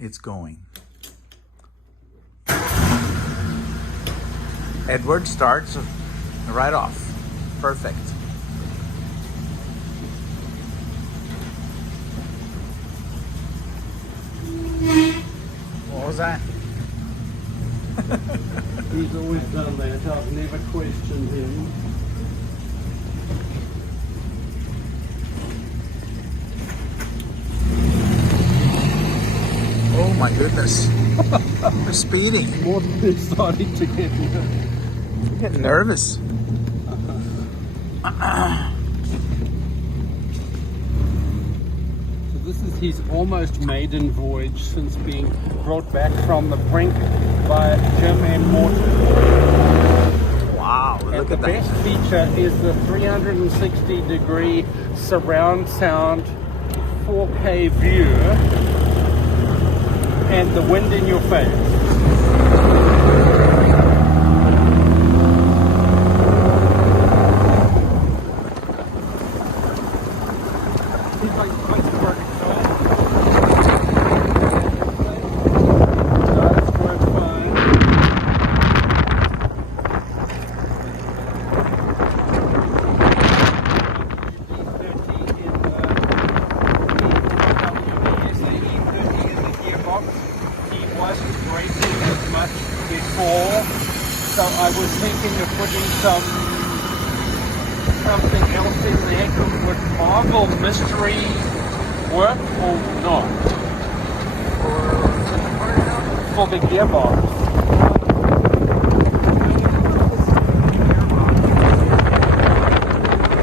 it's going. Edward starts right off. Perfect. What was that? He's always done that. I've never questioned him. Oh my goodness. They're speeding. Morten is starting to get nervous. I'm getting nervous. So this is his almost maiden voyage since being brought back from the brink by Jim and Morten. Wow, And look the at that. best feature is the 360-degree surround sound 4K view and the wind in your face. Before, so I was thinking of putting something else in there. Would Marvel Mystery work or not? For the gearbox.